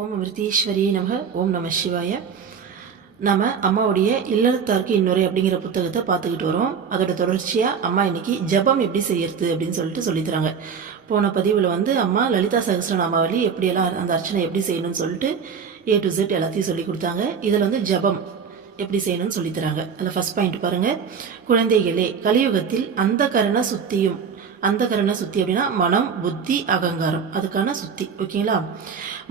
ஓம் அமிர்தீஸ்வரி நமக. ஓம் நம சிவாய. நம்ம அம்மாவுடைய இல்லறத்தாருக்கு இன்னொரு அப்படிங்கிற புத்தகத்தை பார்த்துக்கிட்டு வரோம். அதோட தொடர்ச்சியாக அம்மா இன்னைக்கு ஜபம் எப்படி செய்யறது அப்படின்னு சொல்லிட்டு சொல்லித்தராங்க. போன பதிவில் அம்மா லலிதா சகஸ்ரநாமாவளி எப்படியெல்லாம் அந்த அர்ச்சனை எப்படி செய்யணும்னு சொல்லிட்டு A to Z எல்லாத்தையும் சொல்லி கொடுத்தாங்க. இதில் ஜபம் எப்படி செய்யணும்னு சொல்லித்தராங்க. அதில் ஃபர்ஸ்ட் பாயிண்ட் பாருங்கள். குழந்தைகளே, கலியுகத்தில் அந்த கரண சுத்தியும், அந்த கரண சுத்தி அப்படின்னா மனம், புத்தி, அகங்காரம், அதுக்கான சுத்தி. ஓகேங்களா?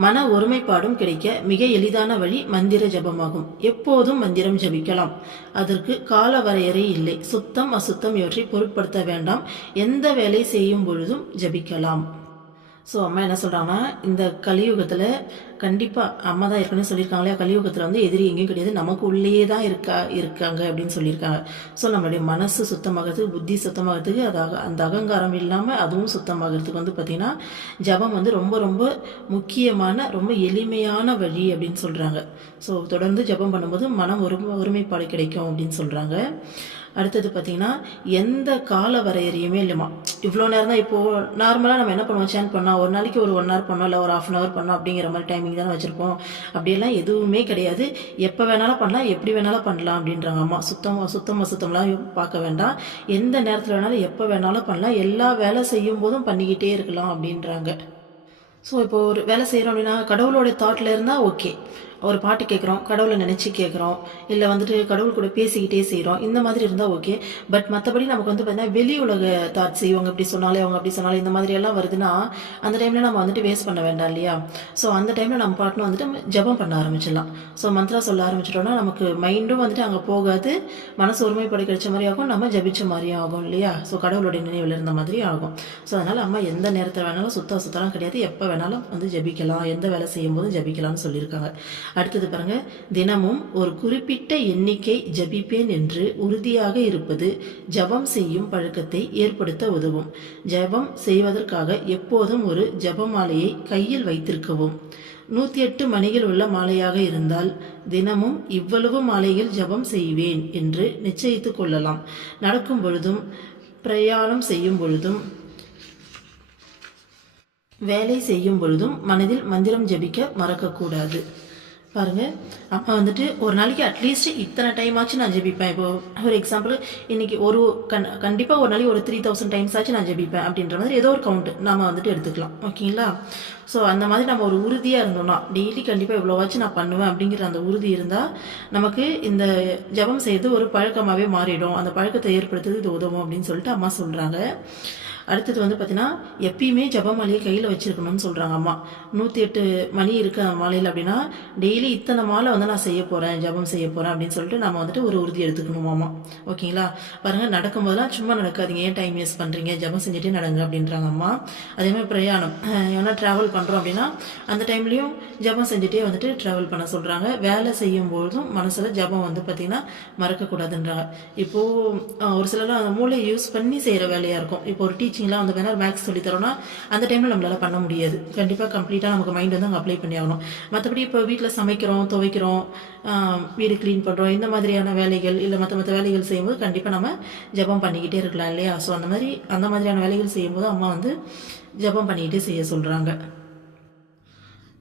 மன ஒருமைப்பாடும் கிடைக்க மிக எளிதான வழி மந்திர ஜபமாகும். எப்போதும் மந்திரம் ஜபிக்கலாம். அதற்கு கால வரையறை இல்லை. சுத்தம் அசுத்தம் இவற்றை பொருட்படுத்த வேண்டாம். எந்த வேலை செய்யும் பொழுதும் ஜபிக்கலாம். ஸோ அம்மா என்ன சொல்கிறாங்கன்னா, இந்த கலியுகத்தில் கண்டிப்பாக அம்மா தான் ஏற்கனவே சொல்லியிருக்காங்களே, கலியுகத்தில் எதிரி எங்கேயும் கிடையாது, நமக்கு உள்ளேயே தான் இருக்காங்க அப்படின்னு சொல்லியிருக்காங்க. ஸோ நம்மளுடைய மனசு சுத்தமாகிறதுக்கு, புத்தி சுத்தமாகிறதுக்கு, அந்த அகங்காரம் இல்லாமல் அதுவும் சுத்தமாகிறதுக்கு பார்த்திங்கன்னா ஜபம் ரொம்ப ரொம்ப முக்கியமான, ரொம்ப எளிமையான வழி அப்படின்னு சொல்கிறாங்க. ஸோ தொடர்ந்து ஜபம் பண்ணும்போது மனம் ஒருமைப்பாடு கிடைக்கும் அப்படின்னு சொல்கிறாங்க. அடுத்தது பார்த்திங்கன்னா, எந்த கால வரையறையுமே இல்லைம்மா. இவ்வளோ நேரம் தான். இப்போது நார்மலாக நம்ம என்ன பண்ணுவோம், சேன் பண்ணோம், ஒரு நாளைக்கு ஒரு 1 hour பண்ணோம், இல்லை ஒரு 1/2 hour பண்ணோம் அப்படிங்கிற மாதிரி டைமிங் தானே வச்சுருப்போம். அப்படியெல்லாம் எதுவுமே கிடையாது. எப்போ வேணாலும் பண்ணலாம், எப்படி வேணாலும் பண்ணலாம் அப்படின்றாங்க அம்மா. சுத்தம்லாம் பார்க்க வேண்டாம். எந்த நேரத்தில் வேணாலும் எப்போ வேணாலும் பண்ணலாம். எல்லா வேலை செய்யும் போதும் பண்ணிக்கிட்டே இருக்கலாம் அப்படின்றாங்க. ஸோ இப்போ ஒரு வேலை செய்கிறோம் அப்படின்னா கடவுளோட தாட்டில் இருந்தால் ஓகே. ஒரு பாட்டு கேட்குறோம், கடவுளை நினச்சி கேட்குறோம், இல்லை கடவுள் கூட பேசிக்கிட்டே செய்கிறோம், இந்த மாதிரி இருந்தால் ஓகே. பட் மற்றபடி நமக்கு பார்த்தீங்கன்னா வெளி உலக தாட்ஸ், இவங்க இப்படி சொன்னாலே அவங்க அப்படி சொன்னாலே இந்த மாதிரி எல்லாம் வருதுன்னா அந்த டைமில் நம்ம வேஸ்ட் பண்ண வேண்டாம் இல்லையா? ஸோ அந்த டைமில் நம்ம பாட்டுன்னு ஜபம் பண்ண ஆரம்பிச்சிடலாம். ஸோ மந்த்ரா சொல்ல ஆரம்பிச்சிட்டோம்னா நமக்கு மைண்டும் அங்கே போகாது, மனசு ஒருமைப்படி கிடைச்ச மாதிரி ஆகும், நம்ம ஜபிச்ச மாதிரியும் ஆகும் இல்லையா? ஸோ கடவுளுடைய நினைவில் இருந்த மாதிரி ஆகும். ஸோ அதனால் அம்மா எந்த நேரத்தில் வேணாலும் சுத்தம் கிடையாது, எப்போ வேணாலும் ஜபிக்கலாம், எந்த வேலை செய்யும் போது ஜபிக்கலாம்னு சொல்லியிருக்காங்க. அடுத்தது பாருங்க. தினமும் ஒரு குறிப்பிட்ட எண்ணிக்கை ஜபிப்பேன் என்று உறுதியாக இருப்பது ஜபம் செய்யும் பழக்கத்தை ஏற்படுத்த உதவும். ஜபம் செய்வதற்காக எப்போதும் ஒரு ஜபமாலையை கையில் வைத்திருக்கவும். 108 மணிகள் உள்ள மாலையாக இருந்தால் தினமும் இவ்வளவு மாலைகள் ஜபம் செய்வேன் என்று நிச்சயித்துக் கொள்ளலாம். நடக்கும் பொழுதும், பிரயாணம் செய்யும் பொழுதும், வேலை செய்யும் பொழுதும் மனதில் மந்திரம் ஜபிக்க மறக்கக்கூடாது. பாருங்க, அப்போ ஒரு நாளைக்கு அட்லீஸ்ட் இத்தனை டைம் ஆச்சு நான் ஜெபிப்பேன். இப்போ ஒரு எக்ஸாம்பிள், இன்னைக்கு கண்டிப்பாக ஒரு நாளைக்கு ஒரு 3000 டைம்ஸ் ஆச்சு நான் ஜெபிப்பேன் அப்படின்ற மாதிரி ஏதோ ஒரு கவுண்ட் நாம் எடுத்துக்கலாம். ஓகேங்களா? ஸோ அந்த மாதிரி நம்ம ஒரு உறுதியாக இருந்தோம்னா டெய்லி கண்டிப்பாக இவ்வளோவாச்சும் நான் பண்ணுவேன் அப்படிங்கிற அந்த உறுதி இருந்தால் நமக்கு இந்த ஜபம் செய்து ஒரு பழக்கமாகவே மாறிடும். அந்த பழக்கத்தை ஏற்படுத்துறது இது உதவும் அப்படின்னு சொல்லிட்டு அம்மா சொல்கிறாங்க. அடுத்தது பார்த்தீங்கன்னா, எப்பயுமே ஜபமாலையை கையில் வச்சுருக்கணும்னு சொல்கிறாங்க அம்மா. 108 மணி இருக்க மாலையில் அப்படின்னா டெய்லி இத்தனை மாலை நான் செய்ய போகிறேன், ஜபம் செய்ய போகிறேன் அப்படின்னு சொல்லிட்டு நம்ம ஒரு உறுதி எடுத்துக்கணுமாம்மா. ஓகேங்களா? பாருங்கள், நடக்கும்போதெல்லாம் சும்மா நடக்காதீங்க, ஏன் டைம் வேஸ்ட் பண்ணுறீங்க, ஜபம் செஞ்சுட்டே நடங்க அப்படின்றாங்க அம்மா. அதேமாதிரி பிரயாணம், ஏன்னா ட்ராவல் பண்ணுறோம் அப்படின்னா அந்த டைம்லேயும் ஜபம் செஞ்சுட்டே ட்ராவல் பண்ண சொல்கிறாங்க. வேலை செய்யும் பொழுதும் மனசில் ஜபம் பார்த்திங்கன்னா மறக்கக்கூடாதுன்றாங்க. இப்போது ஒரு சிலர்லாம் அந்த மூளையை யூஸ் பண்ணி செய்கிற வேலையாக இருக்கும். இப்போ ஒரு டீச்சிங்லாம் வேணா மேக்ஸ் சொல்லி தரோம்னா அந்த டைமில் நம்மளால் பண்ண முடியாது. கண்டிப்பாக கம்ப்ளீட்டாக நமக்கு மைண்ட் அங்கே அப்ளை பண்ணி ஆகணும். மற்றபடி இப்போ வீட்டில் சமைக்கிறோம், துவைக்கிறோம், வீடு க்ளீன் பண்ணுறோம், இந்த மாதிரியான வேலைகள் இல்லை மற்ற வேலைகள் செய்யும்போது கண்டிப்பாக நம்ம ஜபம் பண்ணிக்கிட்டே இருக்கலாம் இல்லையா? ஸோ அந்த மாதிரியான வேலைகள் செய்யும்போது அம்மா ஜபம் பண்ணிக்கிட்டே செய்ய சொல்கிறாங்க.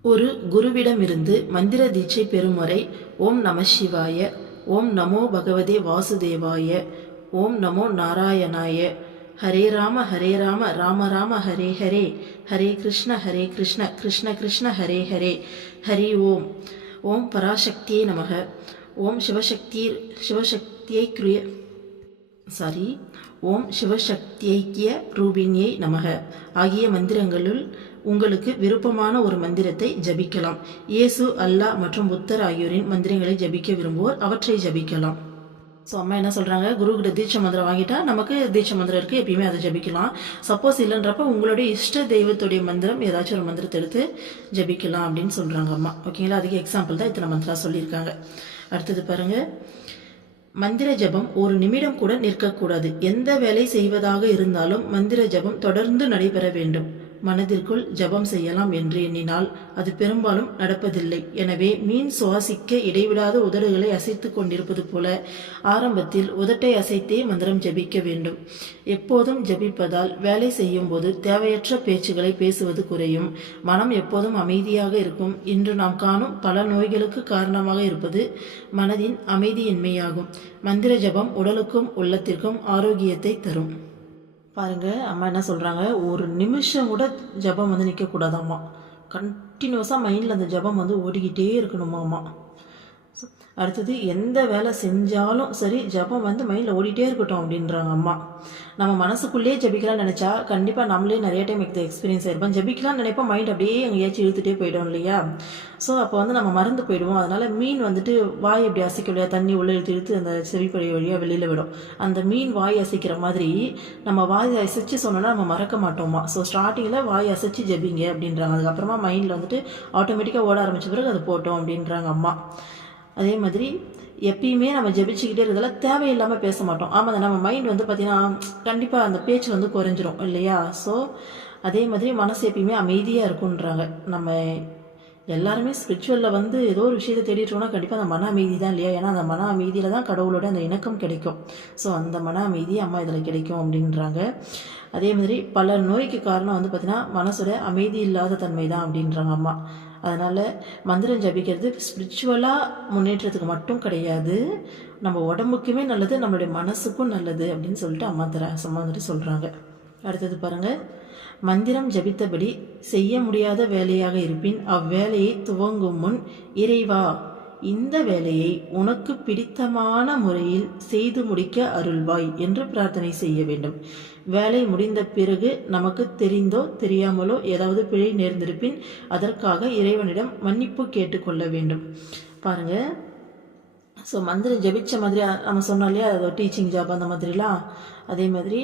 ஒரு குருவிடமிருந்து மந்திர தீட்சை பெறும் வரை ஓம் நம சிவாய, ஓம் நமோ பகவதே வாசுதேவாய, ஓம் நமோ நாராயணாய, ஹரே ராம ராம ராம ஹரே ஹரே, ஹரே கிருஷ்ண கிருஷ்ண கிருஷ்ண ஹரே ஹரே, ஹரி ஓம். ஓம் பராசக்தியே நமக, ஓம் ஓம் சிவசக்தியைக்கிய ரூபிணியை நமக ஆகிய மந்திரங்களுள் உங்களுக்கு விருப்பமான ஒரு மந்திரத்தை ஜபிக்கலாம். இயேசு, அல்லாஹ் மற்றும் புத்தர் ஆகியோரின் மந்திரங்களை ஜபிக்க விரும்புவோர் அவற்றை ஜபிக்கலாம். ஸோ அம்மா என்ன சொல்கிறாங்க, குருக்கிட்ட தீட்சை மந்திரம் வாங்கிட்டா நமக்கு தீட்சை மந்திரம் இருக்குது, எப்பயுமே அதை ஜபிக்கலாம். சப்போஸ் இல்லைன்றப்ப உங்களுடைய இஷ்ட தெய்வத்துடைய மந்திரம் ஏதாச்சும் ஒரு மந்திரத்தை எடுத்து ஜபிக்கலாம் அப்படின்னு சொல்கிறாங்க அம்மா. ஓகேங்களா? அதுக்கு எக்ஸாம்பிள் தான் இத்தனை மந்திரம் சொல்லியிருக்காங்க. அடுத்தது பாருங்கள். மந்திர ஜபம் ஒரு நிமிடம் கூட நிற்கக்கூடாது. எந்த வேலை செய்வதாக இருந்தாலும் மந்திர ஜபம் தொடர்ந்து நடைபெற வேண்டும். மனதிற்குள் ஜபம் செய்யலாம் என்று எண்ணினால் அது பெரும்பாலும் நடப்பதில்லை. எனவே மீன் சுவாசிக்க இடைவிடாத உதடுகளை அசைத்து கொண்டிருப்பது போல ஆரம்பத்தில் உதட்டை அசைத்தே மந்திரம் ஜபிக்க வேண்டும். எப்போதும் ஜபிப்பதால் வேலை செய்யும் போது தேவையற்ற பேச்சுகளை பேசுவது குறையும். மனம் எப்போதும் அமைதியாக இருக்கும். இன்று நாம் காணும் பல நோய்களுக்கு காரணமாக இருப்பது மனதின் அமைதியின்மையாகும். மந்திர ஜபம் உடலுக்கும் உள்ளத்திற்கும் ஆரோக்கியத்தை தரும். பாருங்க, அம்மா என்ன சொல்கிறாங்க, ஒரு நிமிஷம் கூட ஜபம் வந்து நிற்கக்கூடாதாம்மா. கண்டினியூஸாக மைண்டில் அந்த ஜபம் வந்து ஓடிக்கிட்டே இருக்கணுமாம்மா. அடுத்தது எந்த வேலை செஞ்சாலும் சரி ஜபம் வந்து மைண்டில் ஓடிட்டே இருக்கட்டும் அப்படின்றாங்க அம்மா. நம்ம மனசுக்குள்ளேயே ஜபிக்கலாம்னு நினச்சா கண்டிப்பாக நம்மளே நிறைய டைம் எக்ஸ்பீரியன்ஸ் ஆயிருப்போம். ஜபிக்கலாம்னு நினைப்போம், மைண்ட் அப்படியே எங்கேயாச்சும் இழுத்துட்டே போயிடும் இல்லையா. ஸோ அப்போ வந்து நம்ம மறந்து போயிடுவோம். அதனால் மீன் வந்துட்டு வாய் இப்படி அசைக்க இல்லையா, தண்ணி உள்ளே இழுத்து அந்த செவிப்படி வழியாக வெளியில் விடும். அந்த மீன் வாய் அசைக்கிற மாதிரி நம்ம வாய் அசைச்சு சொன்னோன்னா நம்ம மறக்க மாட்டோமா. ஸோ ஸ்டார்டிங்கில் வாய் அசைச்சு ஜபிங்க அப்படின்றாங்க. அதுக்கப்புறமா மைண்டில் வந்துட்டு ஆட்டோமேட்டிக்காக ஓட ஆரம்பித்த பிறகு அது போட்டோம் அப்படின்றாங்க அம்மா. அதே மாதிரி எப்பயுமே நம்ம ஜெபிச்சுக்கிட்டே இருக்கிறதால தேவையில்லாமல் பேச மாட்டோம். ஆமாம், நம்ம மைண்ட் வந்து பார்த்திங்கன்னா கண்டிப்பாக அந்த பேச்சு வந்து குறைஞ்சிரும் இல்லையா. ஸோ அதே மாதிரி மனசு எப்பயுமே அமைதியாக இருக்குன்றாங்க. நம்ம எல்லாருமே ஸ்பிரிச்சுவலில் வந்து ஏதோ ஒரு விஷயத்தை தேடிட்டோம்னா கண்டிப்பாக அந்த மன அமைதி தான் இல்லையா. ஏன்னா அந்த மன அமைதியில் தான் கடவுளோட அந்த இணக்கம் கிடைக்கும். ஸோ அந்த மன அமைதி அம்மா இதில் கிடைக்கும் அப்படின்றாங்க. அதே மாதிரி பல நோய்க்கு காரணம் வந்து பார்த்திங்கன்னா மனசோட அமைதி இல்லாத தன்மை தான் அப்படின்றாங்க அம்மா. அதனால் மந்திரம் ஜபிக்கிறது ஸ்பிரிச்சுவலாக முன்னேற்றத்துக்கு மட்டும் கிடையாது, நம்ம உடம்புக்குமே நல்லது, நம்மளுடைய மனசுக்கும் நல்லது அப்படின்னு சொல்லிட்டு அம்மா வந்துட்டு சொல்கிறாங்க. அடுத்தது பாருங்கள், மந்திரம் ஜபித்தபடி செய்ய முடியாத வேலையாக இருப்பின் அவ்வேலையை துவங்கும் முன் இறைவா இந்த வேலையை உனக்கு பிடித்தமான முறையில் செய்து முடிக்க அருள்வாய் என்று பிரார்த்தனை செய்ய வேண்டும். வேலை முடிந்த பிறகு நமக்கு தெரிந்தோ தெரியாமலோ ஏதாவது பிழை நேர்ந்திருப்பின் அதற்காக இறைவனிடம் மன்னிப்பு கேட்டுக்கொள்ள வேண்டும். பாருங்க, ஸோ மந்திரம் ஜபிச்ச மாதிரி நம்ம சொன்னோம் இல்லையா, அது டீச்சிங் ஜாப் அந்த மாதிரிலாம். அதே மாதிரி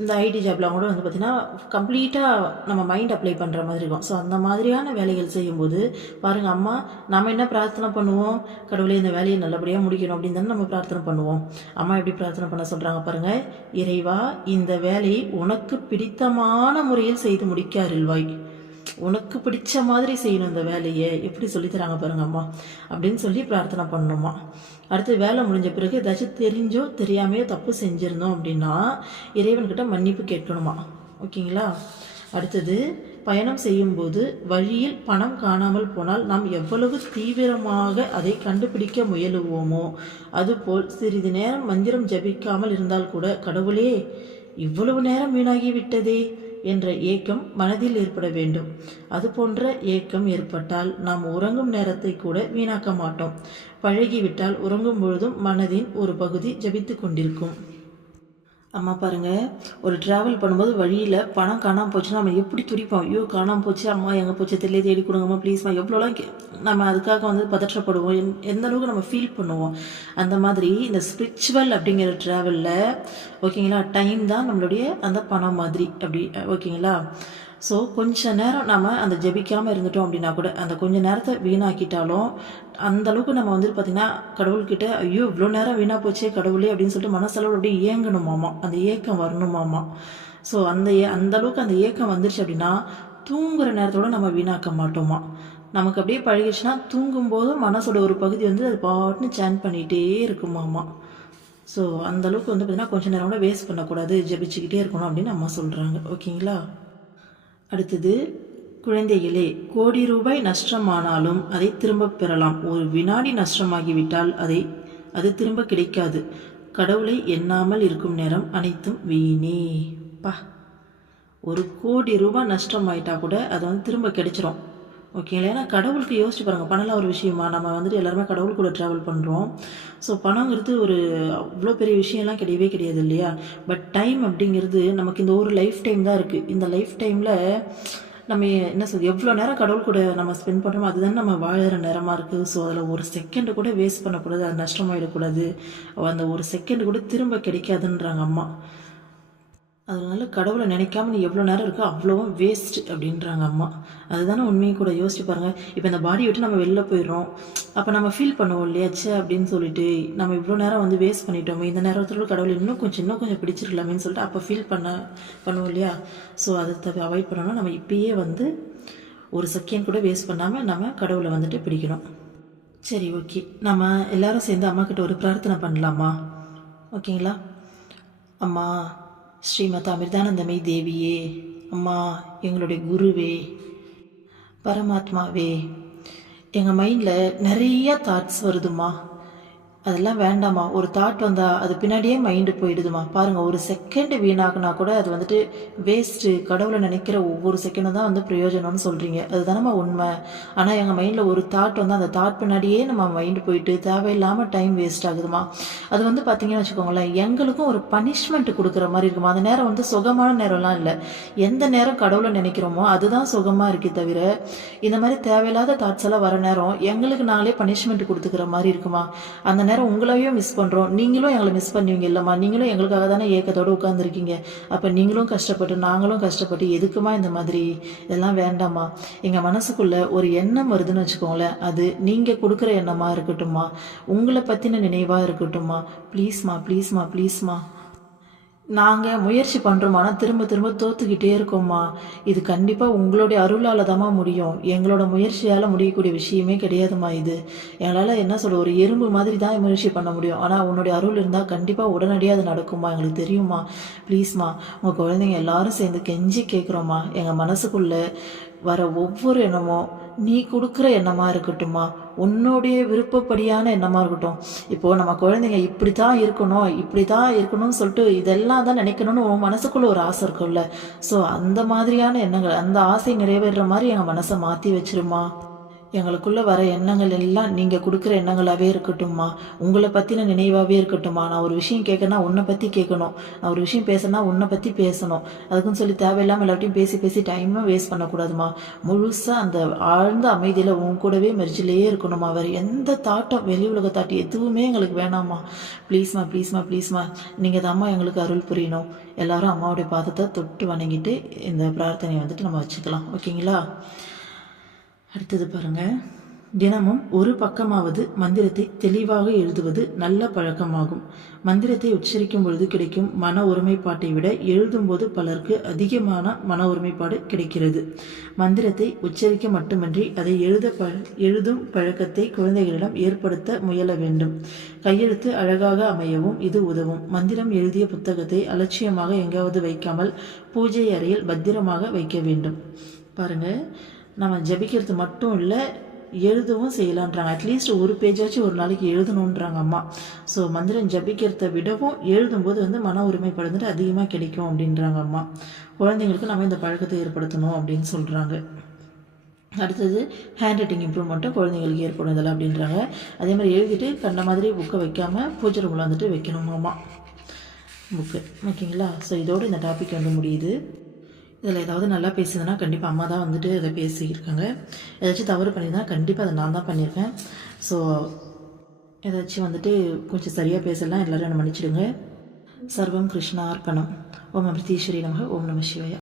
இந்த ஐடி ஜாப்லாம் கூட வந்து பார்த்திங்கன்னா கம்ப்ளீட்டாக நம்ம மைண்ட் அப்ளை பண்ணுற மாதிரி இருக்கும். ஸோ அந்த மாதிரியான வேலைகள் செய்யும்போது பாருங்கள் அம்மா, நம்ம என்ன பிரார்த்தனை பண்ணுவோம், கடவுளே இந்த வேலையை நல்லபடியாக முடிக்கணும் அப்படின்னு தானே நம்ம பிரார்த்தனை பண்ணுவோம். அம்மா எப்படி பிரார்த்தனை பண்ண சொல்கிறாங்க பாருங்கள், இறைவா இந்த வேலையை உனக்கு பிடித்தமான முறையில் செய்து முடிக்க அருள்வாய். உனக்கு பிடிச்ச மாதிரி செய்யணும் இந்த வேலையை, எப்படி சொல்லித்தராங்க பாருங்க அம்மா அப்படின்னு சொல்லி பிரார்த்தனை பண்ணணுமா. அடுத்து வேலை முடிஞ்ச பிறகு ஏதாச்சும் தெரிஞ்சோ தெரியாமையோ தப்பு செஞ்சுருந்தோம் அப்படின்னா இறைவன்கிட்ட மன்னிப்பு கேட்கணுமா. ஓகேங்களா. அடுத்தது பயணம் செய்யும்போது வழியில் பணம் காணாமல் போனால் நாம் எவ்வளவு தீவிரமாக அதை கண்டுபிடிக்க முயலுவோமோ அதுபோல் சிறிது நேரம் மந்திரம் ஜபிக்காமல் இருந்தால் கூட கடவுளே இவ்வளவு நேரம் வீணாகி விட்டதே என்ற ஏக்கம் மனதில் ஏற்பட வேண்டும். அது போன்ற ஏக்கம் ஏற்பட்டால் நாம் உறங்கும் நேரத்தை கூட வீணாக்க மாட்டோம். பழகிவிட்டால் உறங்கும் பொழுதும் மனதின் ஒரு பகுதி ஜபித்து கொண்டிருக்கும். அம்மா பாருங்க, ஒரு டிராவல் பண்ணும்போது வழியில் பணம் காணாமல் போச்சுன்னா நம்ம எப்படி துடிப்போம், ஐயோ காணாமல் போச்சு, அம்மா எங்கே போச்சு தெரியல, தேடி கொடுங்கம்மா ப்ளீஸ்மா, எவ்வளோலாம் நம்ம அதுக்காக வந்து பதற்றப்படுவோம், எந்த அளவுக்கு நம்ம ஃபீல் பண்ணுவோம். அந்த மாதிரி இந்த ஸ்பிரிச்சுவல் அப்படிங்கிற ட்ராவலில் ஓகேங்களா, டைம் தான் நம்மளுடைய அந்த பணம் மாதிரி அப்படி ஓகேங்களா. ஸோ கொஞ்ச நேரம் நம்ம அந்த ஜெபிக்காமல் இருந்துட்டோம் அப்படின்னா கூட அந்த கொஞ்ச நேரத்தை வீணாக்கிட்டாலும் அந்தளவுக்கு நம்ம வந்துட்டு பார்த்திங்கன்னா கடவுள்கிட்ட ஐயோ இவ்வளோ நேரம் வீணாக போச்சே கடவுளே அப்படின்னு சொல்லிட்டு மனசளவு அப்படியே ஏங்கணுமாமா, அந்த ஏக்கம் வரணுமாமா. ஸோ அந்தளவுக்கு அந்த ஏக்கம் வந்துருச்சு அப்படின்னா தூங்குகிற நேரத்தோடு நம்ம வீணாக்க மாட்டோமா. நமக்கு அப்படியே பழகிடுச்சுன்னா தூங்கும்போது மனசோட ஒரு பகுதி வந்து அது பாட்டுன்னு சேன் பண்ணிகிட்டே இருக்குமாமா. ஸோ அந்தளவுக்கு வந்து பார்த்திங்கன்னா கொஞ்சம் நேரம் கூட வேஸ்ட் பண்ணக்கூடாது, ஜெபிச்சுக்கிட்டே இருக்கணும் அப்படின்னு அம்மா சொல்கிறாங்க. ஓகேங்களா. அடுத்தது, குழந்தைகளே, கோடி ரூபாய் நஷ்டமானாலும் அதை திரும்ப பெறலாம். ஒரு வினாடி நஷ்டமாகிவிட்டால் அது திரும்ப கிடைக்காது. கடவுளை எண்ணாமல் இருக்கும் நேரம் அனைத்தும் வீணே. ஒரு கோடி ரூபாய் நஷ்டமாயிட்டா கூட அது வந்து திரும்ப கிடைச்சிரும். ஓகேங்களா. ஏன்னா கடவுளுக்கு யோசிச்சு பாருங்கள், பணம்லாம் ஒரு விஷயமா, நம்ம வந்துட்டு எல்லாருமே கடவுள் கூட ட்ராவல் பண்ணுறோம். ஸோ பணங்கிறது ஒரு அவ்வளோ பெரிய விஷயம்லாம் கிடையவே கிடையாது இல்லையா. பட் டைம் அப்படிங்கிறது நமக்கு இந்த ஒரு லைஃப் டைம் தான் இருக்குது. இந்த லைஃப் டைமில் நம்ம என்ன சொல்றது, எவ்வளோ நேரம் கடவுள் கூட நம்ம ஸ்பெண்ட் பண்ணுறோமோ அதுதான் நம்ம வாழற நேரமாக இருக்குது. ஸோ அதில் ஒரு செகண்டு கூட வேஸ்ட் பண்ணக்கூடாது, அது நஷ்டமாயிடக்கூடாது. அந்த ஒரு செகண்டு கூட திரும்ப கிடைக்காதுன்றாங்க அம்மா. அதனால கடவுளை நினைக்காம நீ எவ்வளோ நேரம் இருக்கோ அவ்வளோவும் வேஸ்ட் அப்படின்றாங்க அம்மா. அதுதானே உண்மையை கூட யோசிச்சு பாருங்கள். இப்போ இந்த பாடி விட்டு நம்ம வெளில போயிடுறோம், அப்போ நம்ம ஃபீல் பண்ணுவோம் இல்லையா, ச்சே அப்படின்னு சொல்லிட்டு நம்ம இவ்வளோ நேரம் வந்து வேஸ்ட் பண்ணிட்டோமே, இந்த நேரத்தோட கடவுள் இன்னும் கொஞ்சம் பிடிச்சிருக்கலாமேன்னு சொல்லிட்டு அப்போ ஃபீல் பண்ணுவோம் இல்லையா. ஸோ அதை அவாய்ட் பண்ணணும். நம்ம இப்பயே வந்து ஒரு செகண்ட் கூட வேஸ்ட் பண்ணாமல் நம்ம கடவுளை வந்துட்டு பிடிக்கணும். சரி, ஓகே. நம்ம எல்லாரும் சேர்ந்து அம்மா கிட்ட ஒரு பிரார்த்தனை பண்ணலாமா? ஓகேங்களா? அம்மா ஸ்ரீமத் அமிர்தானந்தமயி தேவியே, அம்மா எங்களுடைய குருவே, பரமாத்மாவே, எங்கள் மைண்டில் நிறைய தாட்ஸ் வருதுமா. அதெல்லாம் வேண்டாம்மா. ஒரு தாட் வந்தால் அது பின்னாடியே மைண்டு போயிடுதுமா. பாருங்கள், ஒரு செகண்ட் வீணாக்குனா கூட அது வந்துட்டு வேஸ்ட்டு. கடவுளை நினைக்கிற ஒவ்வொரு செகண்டும் தான் வந்து பிரயோஜனம்னு சொல்கிறீங்க, அதுதானம்மா உண்மை. ஆனால் எங்கள் மைண்டில் ஒரு தாட் வந்து அந்த தாட் பின்னாடியே நம்ம மைண்டு போயிட்டு தேவையில்லாமல் டைம் வேஸ்ட் ஆகுதுமா. அது வந்து பார்த்தீங்கன்னு வச்சுக்கோங்களேன், எங்களுக்கும் ஒரு பனிஷ்மெண்ட் கொடுக்குற மாதிரி இருக்குமா. அந்த நேரம் வந்து சுகமான நேரம்லாம் இல்லை. எந்த நேரம் கடவுளை நினைக்கிறோமோ அதுதான் சுகமாக இருக்கே தவிர, இந்த மாதிரி தேவையில்லாத தாட்ஸ் எல்லாம் வர நேரம் எங்களுக்கு நாங்களே பனிஷ்மெண்ட் கொடுத்துக்கிற மாதிரி இருக்குமா. அந்த நேரம் உங்களையும் மிஸ் பண்ணுறோம், நீங்களும் எங்களை மிஸ் பண்ணுவீங்க இல்லைம்மா. நீங்களும் எங்களுக்காக தானே ஏக்கத்தோடு உட்காந்துருக்கீங்க. அப்போ நீங்களும் கஷ்டப்பட்டு நாங்களும் கஷ்டப்பட்டு எதுக்குமா இந்த மாதிரி? இதெல்லாம் வேண்டாம்மா. எங்கள் மனசுக்குள்ளே ஒரு எண்ணம் வருதுன்னு வச்சுக்கோங்களேன், அது நீங்கள் கொடுக்குற எண்ணமாக இருக்கட்டும்மா, உங்களை பற்றின நினைவாக இருக்கட்டும்மா. ப்ளீஸ்மா ப்ளீஸ்மா ப்ளீஸ்மா. நாங்கள் முயற்சி பண்ணுறோமானா திரும்ப திரும்ப தோற்றுக்கிட்டே இருக்கோம்மா. இது கண்டிப்பாக உங்களுடைய அருளால் தாம்மா முடியும். எங்களோட முயற்சியால் முடியக்கூடிய விஷயமே கிடையாதுமா இது. எங்களால் என்ன சொல்ல, ஒரு எறும்பு மாதிரி தான் முயற்சி பண்ண முடியும். ஆனால் உன்னுடைய அருள் இருந்தால் கண்டிப்பாக உடனடியாக அது நடக்குமா, எங்களுக்கு தெரியுமா. ப்ளீஸ்மா, உங்கள் குழந்தைங்க எல்லாரும் சேர்ந்து கெஞ்சி கேட்குறோம்மா. எங்கள் மனசுக்குள்ளே வர ஒவ்வொரு எண்ணமும் நீ கொடுக்குற எண்ணமாக இருக்கட்டும்மா, உன்னுடைய விருப்பப்படியான எண்ணமாக இருக்கட்டும். இப்போது நம்ம குழந்தைங்க இப்படி தான் இருக்கணும்னு சொல்லிட்டு இதெல்லாம் தான் நினைக்கணும்னு உன் மனசுக்குள்ளே ஒரு ஆசை இருக்கும்ல. ஸோ அந்த மாதிரியான எண்ணங்கள், அந்த ஆசை நிறைவேறுற மாதிரி எங்கள் மனசை மாற்றி வச்சிருமா. எங்களுக்குள்ளே வர எண்ணங்கள் எல்லாம் நீங்கள் கொடுக்குற எண்ணங்களாகவே இருக்கட்டும்மா, உங்களை பற்றின நினைவாகவே இருக்கட்டும்மா. நான் ஒரு விஷயம் கேட்கணும்னா உன்னை பற்றி கேட்கணும், நான் ஒரு விஷயம் பேசணும்னா உன்னை பற்றி பேசணும். அதுக்குன்னு சொல்லி தேவையில்லாமல் எல்லாத்தையும் பேசி டைமும் வேஸ்ட் பண்ணக்கூடாதுமா. முழுசாக அந்த ஆழ்ந்த அமைதியில் உன் கூடவே மெர்ஜிலேயே இருக்கணுமா. வேறு எந்த தாட்டம், வெளி உலக தாட்டம் எதுவுமே எங்களுக்கு வேணாம்மா. ப்ளீஸ்மா ப்ளீஸ்மா ப்ளீஸ்மா. நீங்கள் தாம்மா எங்களுக்கு அருள் புரியணும். எல்லாரும் அம்மாவுடைய பாதத்தை தொட்டு வணங்கிட்டு இந்த பிரார்த்தனையை வந்துட்டு நம்ம வச்சுக்கலாம். ஓகேங்களா? அடுத்தது பாருங்க, தினமும் ஒரு பக்கமாவது மந்திரத்தை தெளிவாக எழுதுவது நல்ல பழக்கமாகும். மந்திரத்தை உச்சரிக்கும் பொழுது கிடைக்கும் மன ஒருமைப்பாட்டை விட எழுதும்போது பலருக்கு அதிகமான மன ஒருமைப்பாடு கிடைக்கிறது. மந்திரத்தை உச்சரிக்க மட்டுமின்றி அதை எழுதும் பழக்கத்தை குழந்தைகளிடம் ஏற்படுத்த முயல வேண்டும். கையெழுத்து அழகாக அமையவும் இது உதவும். மந்திரம் எழுதிய புத்தகத்தை அலட்சியமாக எங்காவது வைக்காமல் பூஜை அறையில் பத்திரமாக வைக்க வேண்டும். பாருங்க, நம்ம ஜபிக்கிறது மட்டும் இல்லை, எழுதவும் செய்யலான்றாங்க. அட்லீஸ்ட் ஒரு பேஜாச்சும் ஒரு நாளைக்கு எழுதணுன்றாங்க அம்மா. ஸோ மந்திரம் ஜபிக்கிறத விடவும் எழுதும்போது வந்து மன ஒருமைப்பாடு வந்துட்டு அதிகமாக கிடைக்கும் அப்படின்றாங்க அம்மா. குழந்தைங்களுக்கு நம்ம இந்த பழக்கத்தை ஏற்படுத்தணும் அப்படின்னு சொல்கிறாங்க. அடுத்தது ஹேண்ட் ரைட்டிங் இம்ப்ரூவ்மெண்ட்டும் குழந்தைங்களுக்கு ஏற்படும் இதெல்லாம் அப்படின்றாங்க. அதே மாதிரி எழுதிட்டு கண்ட மாதிரி புக்கை வைக்காமல் பூஜை ரூமில் வந்துட்டு வைக்கணுமாம்மா புக்கு. ஓகேங்களா? ஸோ இதோடு இந்த டாபிக் வந்து முடியுது. இதில் ஏதாவது நல்லா பேசுதுன்னா கண்டிப்பாக அம்மா தான் வந்துட்டு அதை பேசியிருக்காங்க. ஏதாச்சும் தவறு பண்ணியிருந்தா கண்டிப்பாக அதை நான் தான் பண்ணியிருக்கேன். ஸோ ஏதாச்சும் வந்துட்டு கொஞ்சம் சரியாக பேசலாம், எல்லோரும் என்னை மன்னிச்சிடுங்க. சர்வம் கிருஷ்ணா அர்ப்பணம். ஓம் அமிர்தீஸ்வரி நமக. ஓம் நம சிவாய.